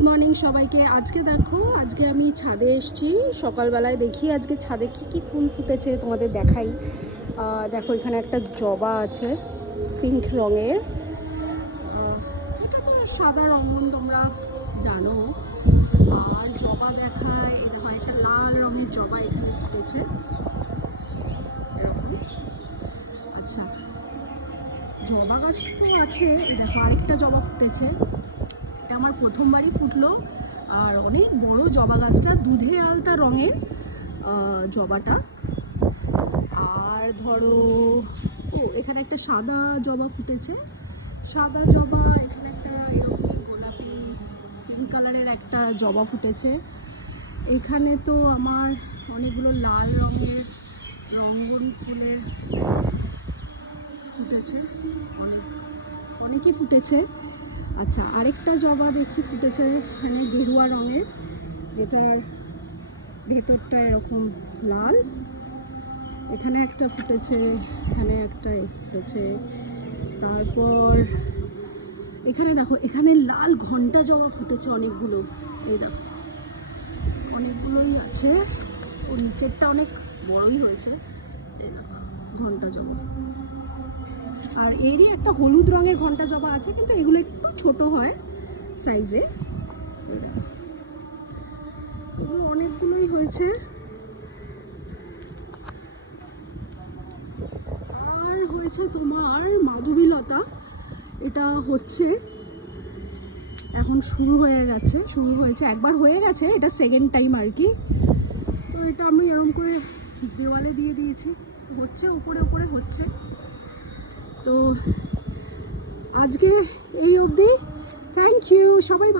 Good morning সবাইকে। আজকে দেখো, আজকে আমি ছাদে এসেছি সকালবেলায়। দেখি আজকে ছাদে কি কি ফুল ফুটেছে তোমাদের দেখাই। দেখো এখানে একটা জবা আছে পিঙ্ক রঙের। এটা তো সাদা রঙন তোমরা জানো। আর জবা দেখায়, দেখো একটা লাল রঙের জবা এখানে ফুটেছে এরকম। আচ্ছা, জবা গাছ তো আছে, দেখো আরেকটা জবা ফুটেছে। আমার প্রথমবারই ফুটলো। আর অনেক বড় জবা গাছটা, দুধে আলতা রঙের জবাটা। আর ধরো এখানে একটা সাদা জবা ফুটেছে, সাদা জবা। এখানে একটা এরকম গোলাপি পিঙ্ক কালারের একটা জবা ফুটেছে। এখানে তো আমার অনেকগুলো লাল রঙের রঙ্গন ফুলের ফুটেছে, অনেকই ফুটেছে। আচ্ছা, আরেকটা জবা দেখি ফুটেছে এখানে গেরুয়া রঙের, যেটার ভেতরটা এরকম লাল। এখানে একটা ফুটেছে, এখানে একটা ফুটেছে। তারপর এখানে দেখো, এখানে লাল ঘন্টা জবা ফুটেছে অনেকগুলো। এই দেখো অনেকগুলোই আছে, ওর নিচেরটা অনেক বড়ই হয়েছে। এই দেখো ঘন্টা জবা। আর এরই একটা হলুদ রঙের ঘন্টা জবা আছে, কিন্তু এগুলো একটু ছোট হয় সাইজে। এগুলো অনেকগুলোই হয়েছে। আর হয়েছে তোমার মাধবীলতা, এটা হচ্ছে এখন শুরু হয়েছে, একবার হয়ে গেছে, এটা সেকেন্ড টাইম আর কি। তো এটা আমি এরকম করে দেওয়ালে দিয়ে দিয়েছি, হচ্ছে উপরে উপরে হচ্ছে। তো আজকে এই অবধি, থ্যাংক ইউ সবাই।